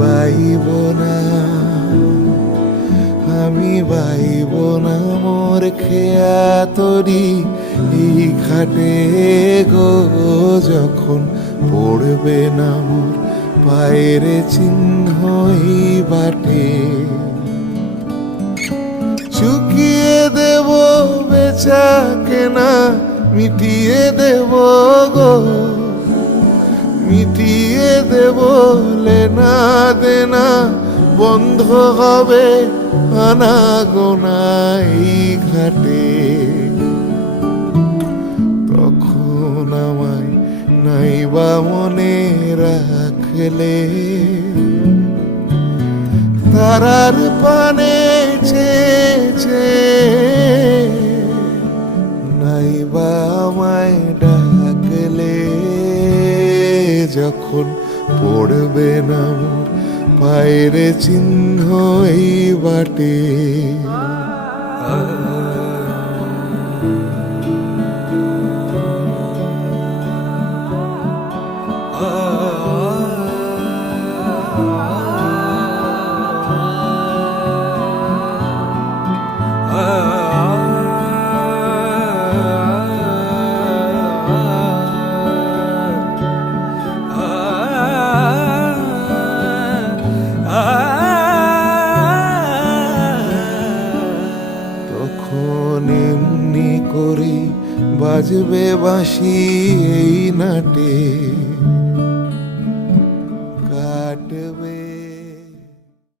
বাইব না, আমি বাইব না মোর খেয়া তরি এই ঘাটে গো। যখন পড়বে না মোর পায়ের চিহ্ন এই বাটে, চুকিয়ে দেব বেচা কেনা, মিটিয়ে দেব গো, মিটিয়ে দেব লেনা দেনা, বন্ধ হবে আনাগোনা এই ঘাটে। তখন আমায় নাইবা মনে রাখলে, তারার পানে চেয়েছে নাইবা আমায় ডাকলে। যখন পড়বে না মোর পায়ের চিহ্ন এই বাটে, তখন এমনি করে বাজবে বাঁশি এই নাটে।